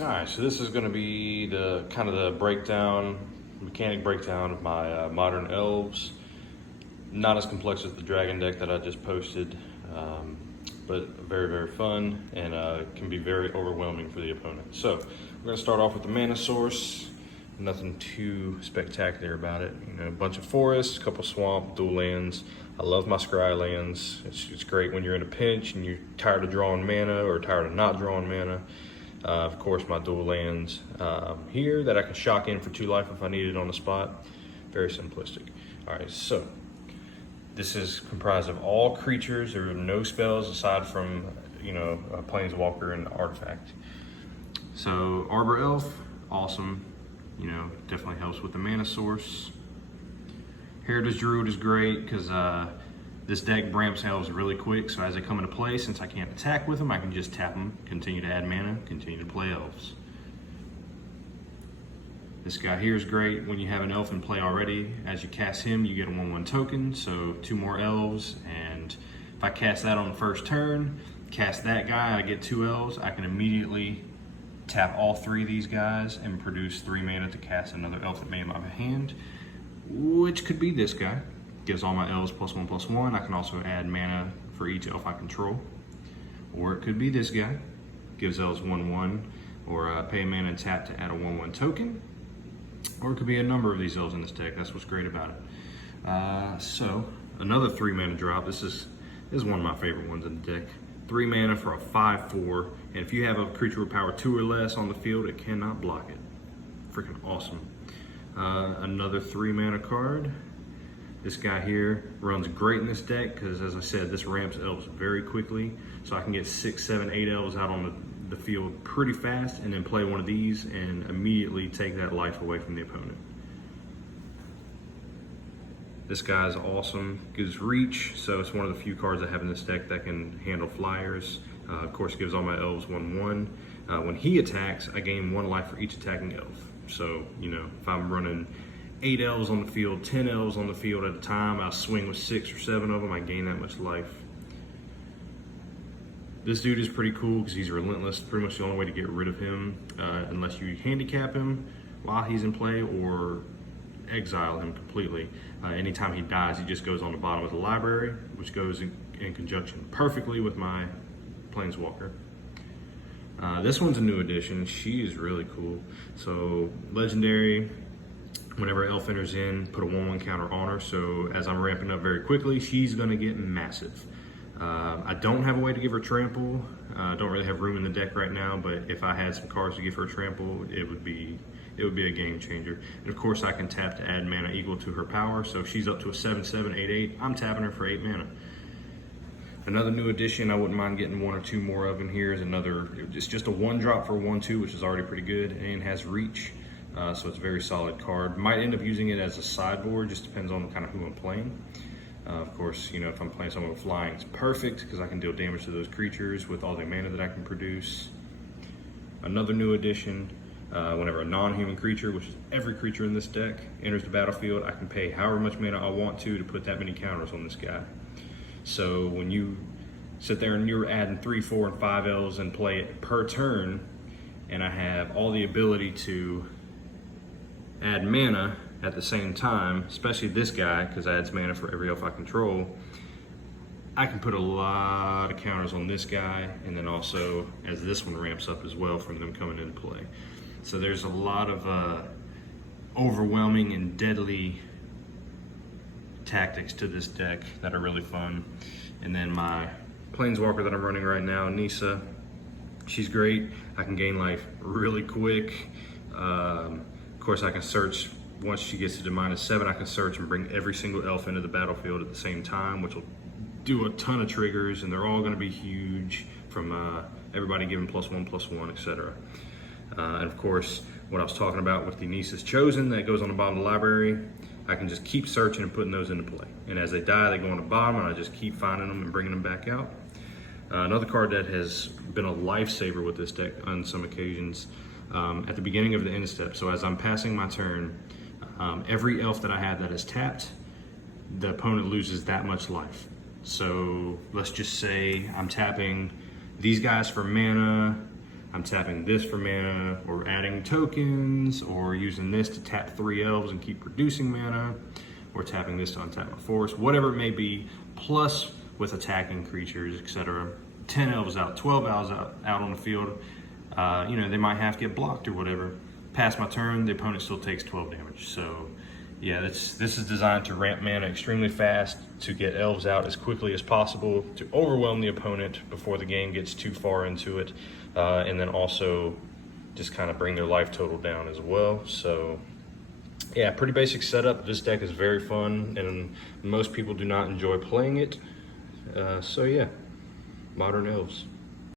All right, so this is going to be the kind of the mechanic breakdown of my modern elves. Not as complex as the dragon deck that I just posted, but very, very fun and can be very overwhelming for the opponent. So we're going to start off with the mana source. Nothing too spectacular about it. You know, a bunch of forests, a couple swamp, dual lands. I love my scry lands. It's great when you're in a pinch and you're tired of drawing mana or tired of not drawing mana. Of course, my dual lands here that I can shock in for 2 life if I need it on the spot. Very simplistic. All right, so this is comprised of all creatures. There are no spells aside from, you know, a planeswalker and artifact. So Arbor Elf, awesome. You know, definitely helps with the mana source. Heritage Druid is great because this deck bramps elves really quick, so as they come into play, since I can't attack with them, I can just tap them, continue to add mana, continue to play elves. This guy here is great when you have an elf in play already. As you cast him, you get a 1/1 token, so 2 more elves, and if I cast that on the first turn, cast that guy, I get 2 elves, I can immediately tap all 3 of these guys and produce 3 mana to cast another elf that may in my hand, which could be this guy. Gives all my elves +1/+1. I can also add mana for each elf I control. Or it could be this guy. Gives elves 1/1, or pay mana and tap to add a 1/1 token. Or it could be a number of these elves in this deck. That's what's great about it. So another 3 mana drop. This is one of my favorite ones in the deck. 3 mana for a 5/4, and if you have a creature with power 2 or less on the field, it cannot block it. Freaking awesome. Another 3 mana card. This guy here runs great in this deck because, as I said, this ramps elves very quickly. So I can get 6, 7, 8 elves out on the field pretty fast and then play one of these and immediately take that life away from the opponent. This guy's awesome, gives reach, so it's one of the few cards I have in this deck that can handle flyers. Of course, gives all my elves 1/1. When he attacks, I gain 1 life for each attacking elf. So, you know, if I'm running 8 elves on the field, 10 elves on the field at a time, I'll swing with 6 or 7 of them, I gain that much life. This dude is pretty cool because he's relentless. Pretty much the only way to get rid of him, unless you handicap him while he's in play or exile him completely. Anytime he dies, he just goes on the bottom of the library, which goes in conjunction perfectly with my planeswalker. This one's a new addition. She is really cool. So legendary, whenever elf enters in, put a 1/1 counter on her. So as I'm ramping up very quickly, she's gonna get massive. I don't have a way to give her trample. I don't really have room in the deck right now, but if I had some cards to give her trample, it would be a game changer. And of course I can tap to add mana equal to her power. So if she's up to a 7/7, 8/8, I'm tapping her for 8 mana. Another new addition I wouldn't mind getting 1 or 2 more of in here is it's just a 1-drop for 1/2, which is already pretty good, and has reach. So it's a very solid card. Might end up using it as a sideboard, just depends on kind of who I'm playing. Of course, you know, if I'm playing someone with flying, it's perfect because I can deal damage to those creatures with all the mana that I can produce. Another new addition, whenever a non-human creature, which is every creature in this deck, enters the battlefield, I can pay however much mana I want to put that many counters on this guy. So when you sit there and you're adding 3, 4, and 5 elves and play it per turn, and I have all the ability to add mana at the same time, especially this guy, because adds mana for every elf I control, I can put a lot of counters on this guy, and then also as this one ramps up as well from them coming into play. So there's a lot of overwhelming and deadly tactics to this deck that are really fun. And then my planeswalker that I'm running right now, Nisa, she's great. I can gain life really quick. Of course, I can search. Once she gets to the -7, I can search and bring every single elf into the battlefield at the same time, which will do a ton of triggers, and they're all going to be huge from everybody giving +1/+1, etc. And of course, what I was talking about with the Nisa's Chosen that goes on the bottom of the library, I can just keep searching and putting those into play. And as they die, they go on the bottom, and I just keep finding them and bringing them back out. Another card that has been a lifesaver with this deck on some occasions, at the beginning of the end step. So as I'm passing my turn, every elf that I have that is tapped, the opponent loses that much life. So let's just say I'm tapping these guys for mana, I'm tapping this for mana, or adding tokens, or using this to tap 3 elves and keep producing mana, or tapping this to untap my forest, whatever it may be, plus with attacking creatures, etc. 10 elves out, 12 elves out on the field. You know, they might have to get blocked or whatever. Pass my turn, the opponent still takes 12 damage. So yeah, this is designed to ramp mana extremely fast, to get elves out as quickly as possible, to overwhelm the opponent before the game gets too far into it, and then also just kind of bring their life total down as well. So yeah, pretty basic setup. This deck is very fun, and most people do not enjoy playing it. So yeah, Modern Elves.